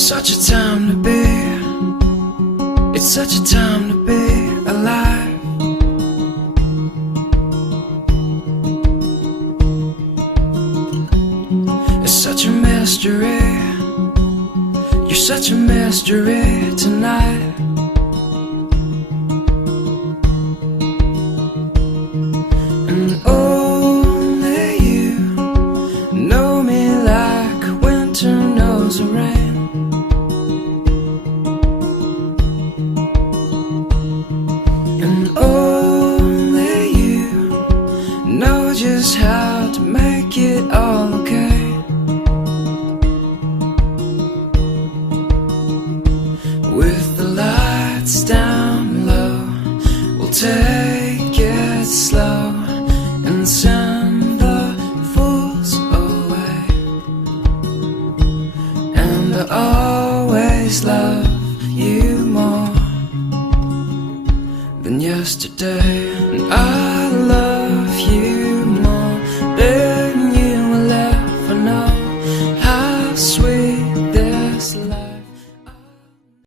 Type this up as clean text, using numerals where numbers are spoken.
such a time to be, it's such a time to be alive. It's such a mystery, you're such a mystery tonight. And only you know me like winter knows the rain. And only you know just how to make it all okay. With the lights down low, we'll take it slow and send the fools away. And I always love you more than yesterday. And